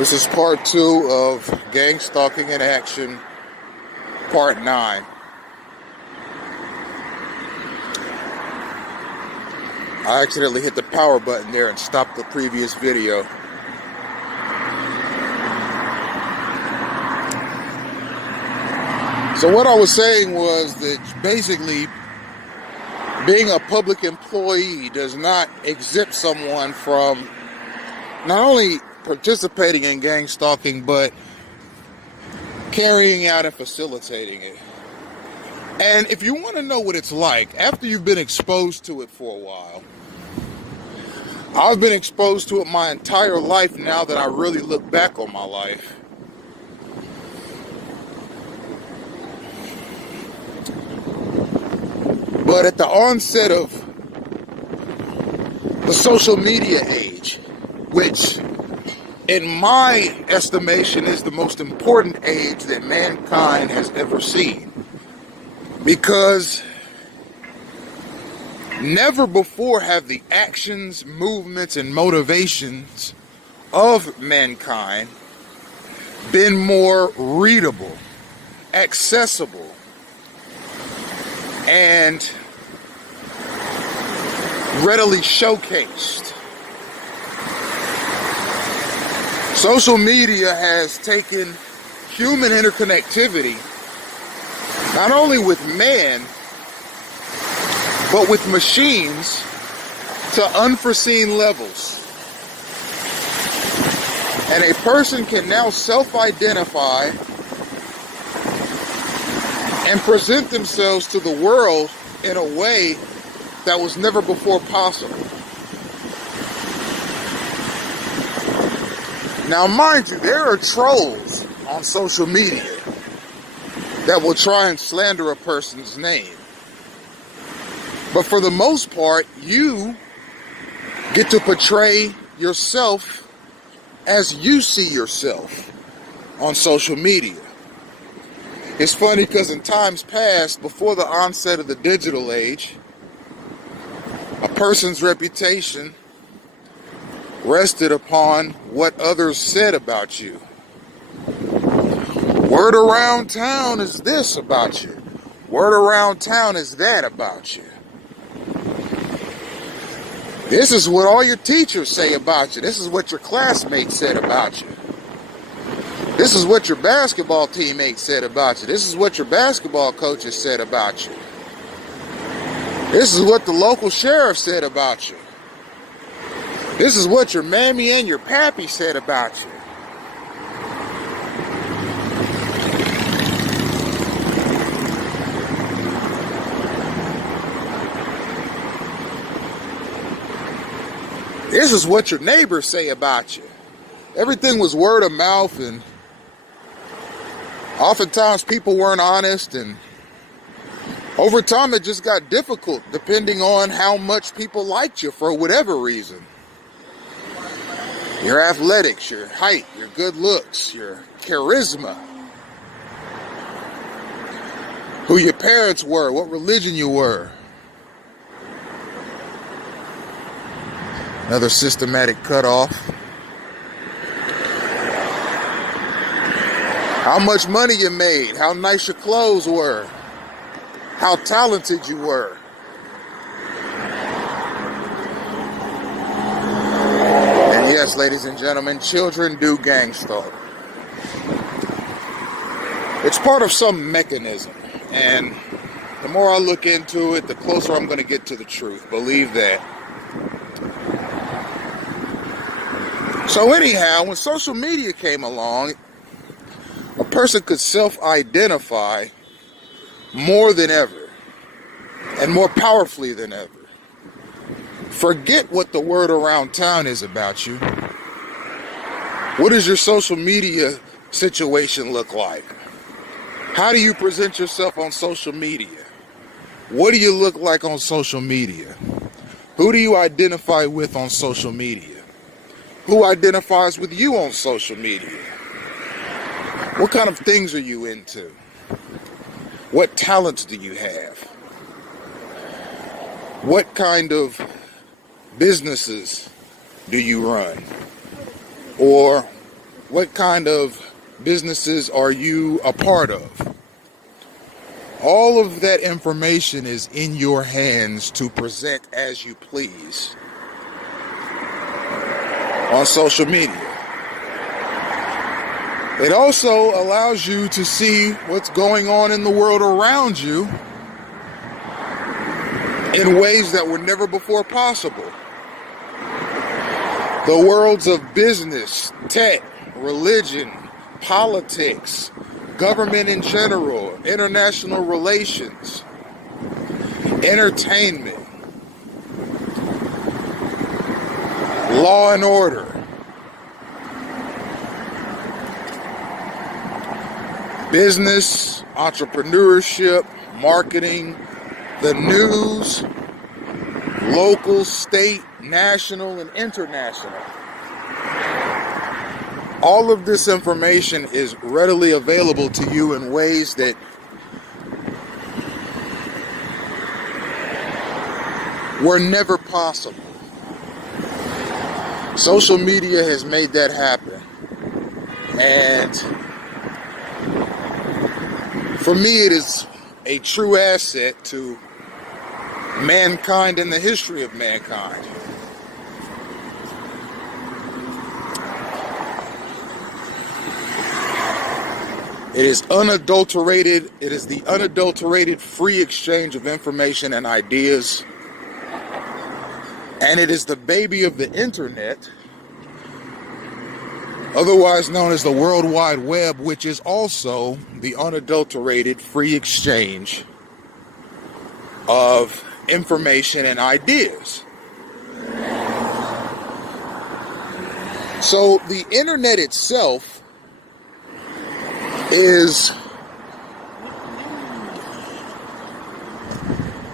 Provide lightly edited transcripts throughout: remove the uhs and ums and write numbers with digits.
This is part 2 of Gang-stalking in Action, part 9. I accidentally hit the power button there and stopped the previous video. So what I was saying was that basically being a public employee does not exempt someone from not only participating in gang stalking, but carrying out and facilitating it. And if you want to know what it's like, after you've been exposed to it for a while, I've been exposed to it my entire life now that I really look back on my life. But at the onset of the social media age, which in my estimation is the most important age that mankind has ever seen, because never before have the actions, movements, and motivations of mankind been more readable, accessible, and readily showcased. Social media has taken human interconnectivity not only with man, but with machines to unforeseen levels. And a person can now self-identify and present themselves to the world in a way that was never before possible. Now, mind you, there are trolls on social media that will try and slander a person's name. But for the most part, you get to portray yourself as you see yourself on social media. It's funny because in times past, before the onset of the digital age, a person's reputation rested upon what others said about you. Word around town is this about you. Word around town is that about you. This is what all your teachers say about you. This is what your classmates said about you. This is what your basketball teammates said about you. This is what your basketball coaches said about you. This is what the local sheriff said about you. This is what your mammy and your pappy said about you. This is what your neighbors say about you. Everything was word of mouth, and oftentimes people weren't honest, and over time it just got difficult depending on how much people liked you for whatever reason. Your athletics, your height, your good looks, your charisma, who your parents were, what religion you were. Another systematic cutoff. How much money you made, how nice your clothes were, how talented you were. And yes, ladies and gentlemen, children do gang stalk. It's part of some mechanism, and the more I look into it, the closer I'm going to get to the truth. Believe that. So anyhow, when social media came along, a person could self-identify more than ever and more powerfully than ever. Forget what the word around town is about you. What does your social media situation look like? How do you present yourself on social media? What do you look like on social media? Who do you identify with on social media? Who identifies with you on social media? What kind of things are you into? What talents do you have? What kind of businesses do you run? Or What kind of businesses are you a part of? All of that information is in your hands to present as you please on social media. It also allows you to see what's going on in the world around you in ways that were never before possible. The worlds of business, tech, religion, politics, government in general, international relations, entertainment, law and order, business, entrepreneurship, marketing, the news, local, state, national, and international. All of this information is readily available to you in ways that were never possible. Social media has made that happen. And for me, it is a true asset to mankind and the history of mankind. It is unadulterated. It is the unadulterated free exchange of information and ideas. And it is the baby of the internet, otherwise known as the World Wide Web, which is also the unadulterated free exchange of information and ideas. So the internet itself is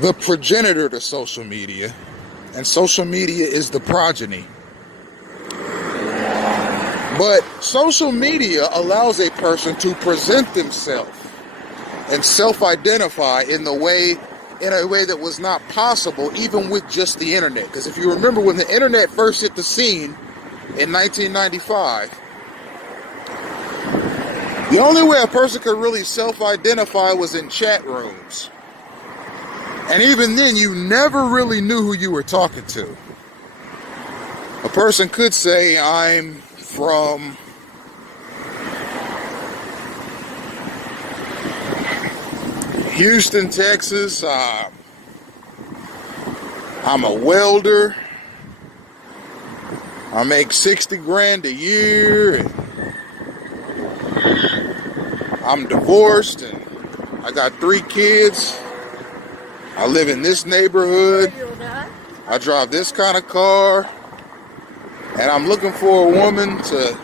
the progenitor to social media, and social media is the progeny. But social media allows a person to present themselves and self-identify in a way that was not possible even with just the internet. Because if you remember when the internet first hit the scene in 1995, the only way a person could really self-identify was in chat rooms. And even then, you never really knew who you were talking to. A person could say, I'm from Houston, Texas. I'm a welder. I make 60 grand a year. And I'm divorced and I got 3 kids. I live in this neighborhood. I drive this kind of car. And I'm looking for a woman to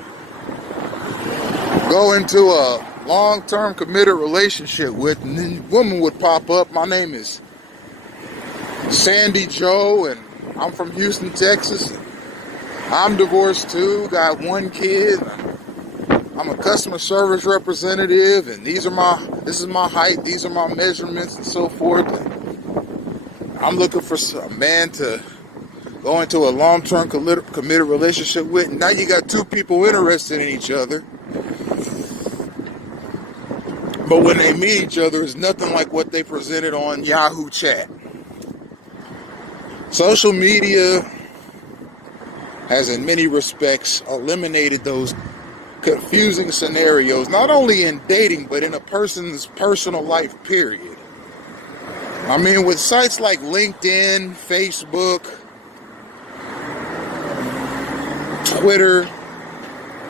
go into a long-term committed relationship with. And then the woman would pop up. My name is Sandy Joe, and I'm from Houston, Texas. I'm divorced too, got 1 kid. I'm a customer service representative, and this is my height, these are my measurements, and so forth. I'm looking for a man to go into a long-term committed relationship with. And now you got 2 people interested in each other. But when they meet each other, it's nothing like what they presented on Yahoo Chat. Social media has in many respects eliminated those confusing scenarios, not only in dating, but in a person's personal life, period. I mean, with sites like LinkedIn, Facebook, Twitter,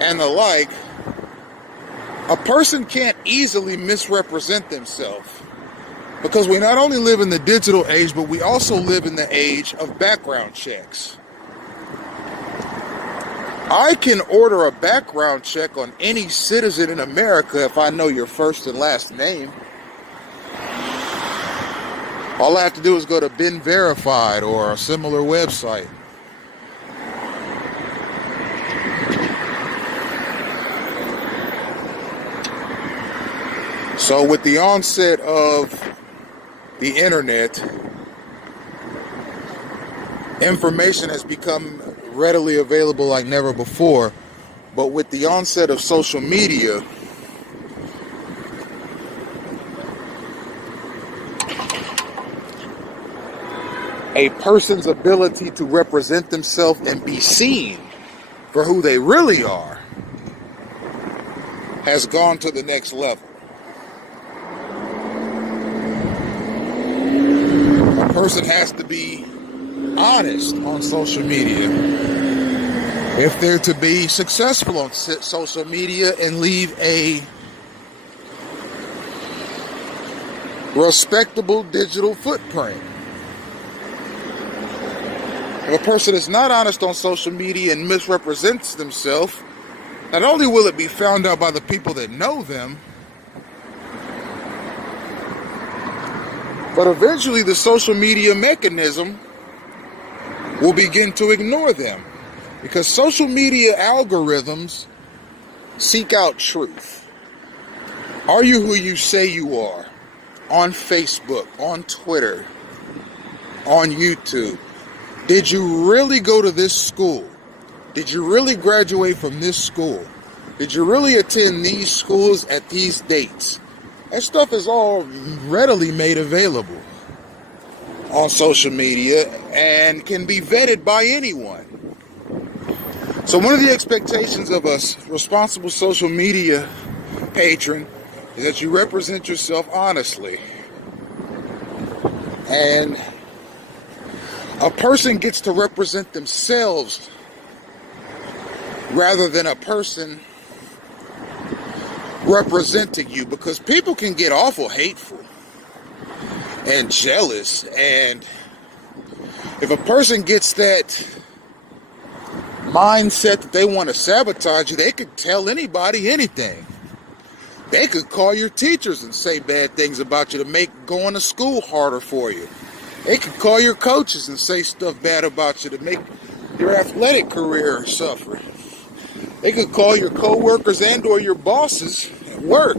and the like, a person can't easily misrepresent themselves, because we not only live in the digital age, but we also live in the age of background checks. I can order a background check on any citizen in America if I know your first and last name. All I have to do is go to Been Verified or a similar website. So with the onset of the internet, information has become readily available like never before. But with the onset of social media, a person's ability to represent themselves and be seen for who they really are has gone to the next level. A person has to be honest on social media if they're to be successful on social media and leave a respectable digital footprint. If a person is not honest on social media and misrepresents themselves, not only will it be found out by the people that know them, but eventually the social media mechanism will begin to ignore them, because social media algorithms seek out truth. Are you who you say you are? On Facebook, on Twitter, on YouTube? Did you really go to this school? Did you really graduate from this school? Did you really attend these schools at these dates? That stuff is all readily made available on social media and can be vetted by anyone. So one of the expectations of a responsible social media patron is that you represent yourself honestly. And a person gets to represent themselves rather than a person representing you, because people can get awful hateful and jealous, and if a person gets that mindset that they want to sabotage you, they could tell anybody anything. They could call your teachers and say bad things about you to make going to school harder for you. They could call your coaches and say stuff bad about you to make your athletic career suffer. They could call your co-workers and or your bosses at work,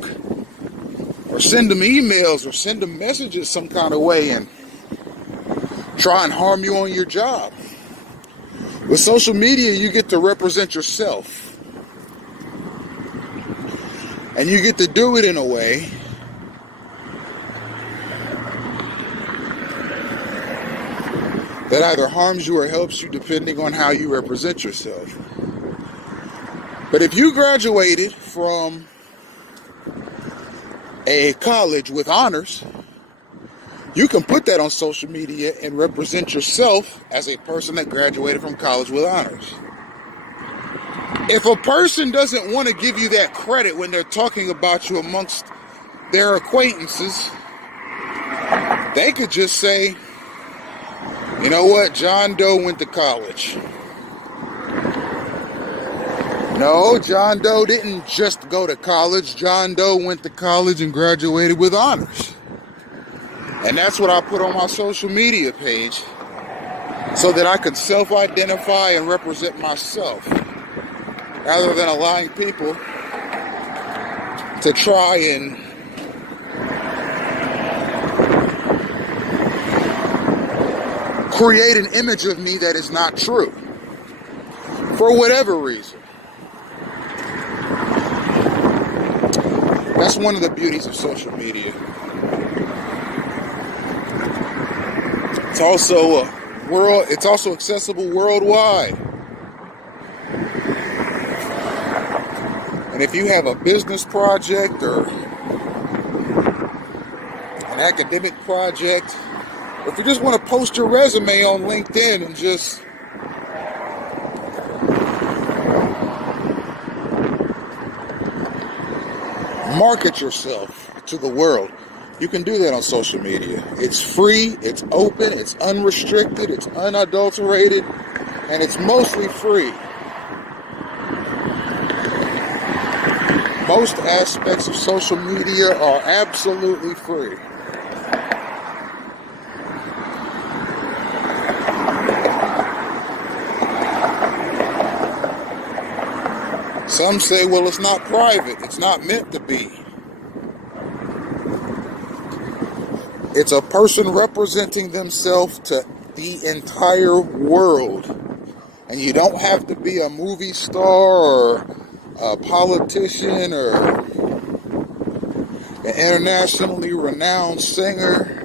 or send them emails or send them messages some kind of way and try and harm you on your job. With social media, you get to represent yourself, and you get to do it in a way that either harms you or helps you, depending on how you represent yourself. But if you graduated from a college with honors, you can put that on social media and represent yourself as a person that graduated from college with honors. If a person doesn't want to give you that credit when they're talking about you amongst their acquaintances, they could just say, you know what, John Doe went to college. No, John Doe didn't just go to college. John Doe went to college and graduated with honors. And that's what I put on my social media page, so that I can self-identify and represent myself, rather than allowing people to try and create an image of me that is not true, for whatever reason. That's one of the beauties of social media. It's also accessible worldwide. And if you have a business project or an academic project, or if you just want to post your resume on LinkedIn and just market yourself to the world, you can do that on social media. It's free, it's open, it's unrestricted, it's unadulterated, and it's mostly free. Most aspects of social media are absolutely free. Some say, well, it's not private. It's not meant to be. It's a person representing themselves to the entire world. And you don't have to be a movie star or a politician or an internationally renowned singer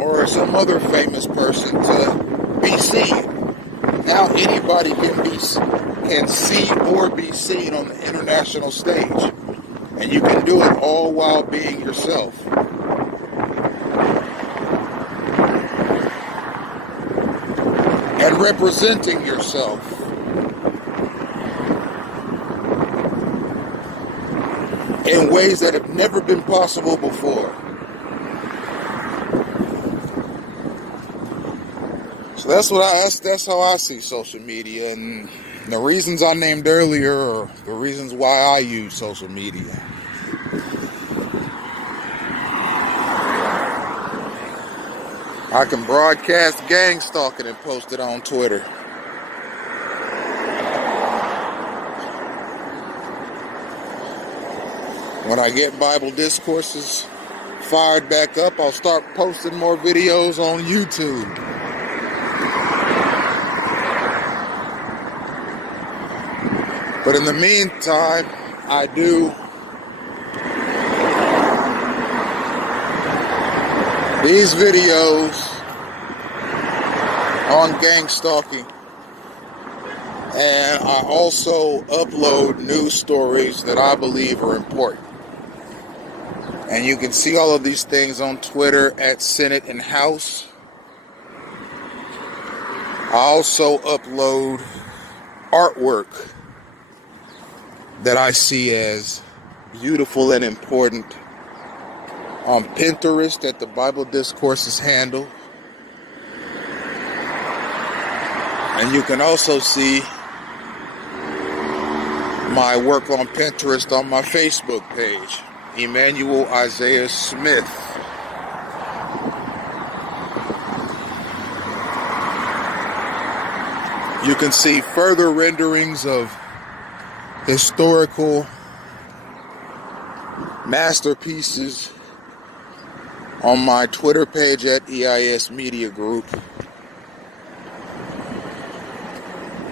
or some other famous person to be seen. Now anybody can see or be seen on the international stage. And you can do it all while being yourself. And representing yourself. In ways that have never been possible before. So that's how I see social media, and the reasons I named earlier are the reasons why I use social media. I can broadcast gang-stalking and post it on Twitter. When I get Bible discourses fired back up, I'll start posting more videos on YouTube. But in the meantime, I do these videos on gang stalking, and I also upload news stories that I believe are important. And you can see all of these things on Twitter at Senate and House. I also upload artwork that I see as beautiful and important on Pinterest at the Bible Discourses handle. And you can also see my work on Pinterest on my Facebook page, Emmanuel Isaiah Smith. You can see further renderings of historical masterpieces on my Twitter page at EIS Media Group.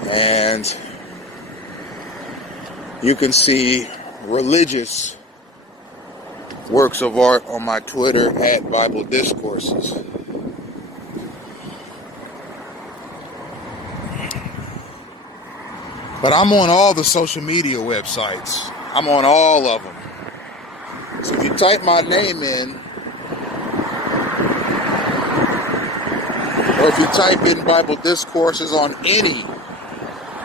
And you can see religious works of art on my Twitter at Bible Discourses. But I'm on all the social media websites. I'm on all of them. So if you type my name in, or if you type in Bible Discourses on any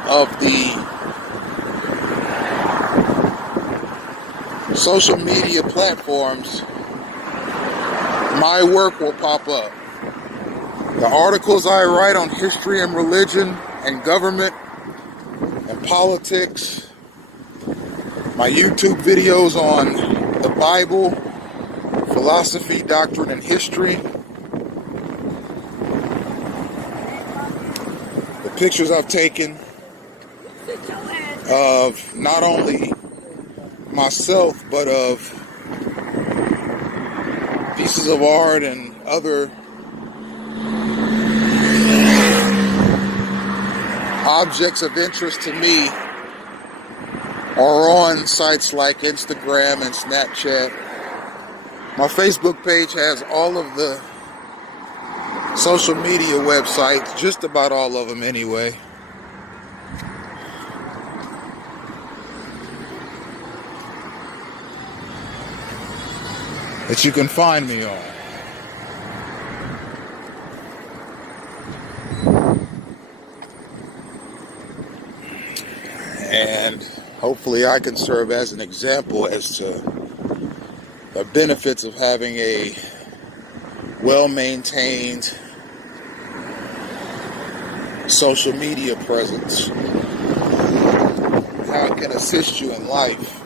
of the social media platforms, my work will pop up. The articles I write on history and religion and government and politics, my YouTube videos on the Bible, philosophy, doctrine, and history, the pictures I've taken of not only myself, but of pieces of art and other objects of interest to me are on sites like Instagram and Snapchat. My Facebook page has all of the social media websites, just about all of them anyway. That you can find me on. And hopefully I can serve as an example as to the benefits of having a well-maintained social media presence, how it can assist you in life.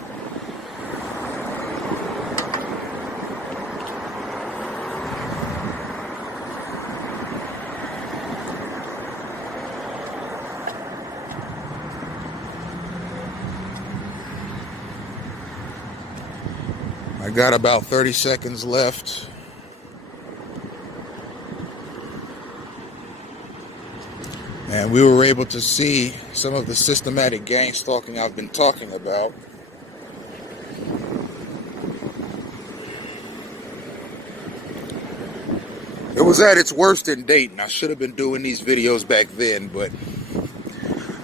I got about 30 seconds left. And we were able to see some of the systematic gang stalking I've been talking about. It was at its worst in Dayton. I should have been doing these videos back then, but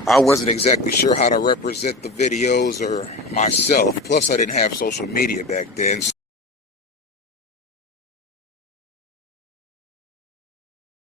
I wasn't exactly sure how to represent the videos or myself. Plus, I didn't have social media back then.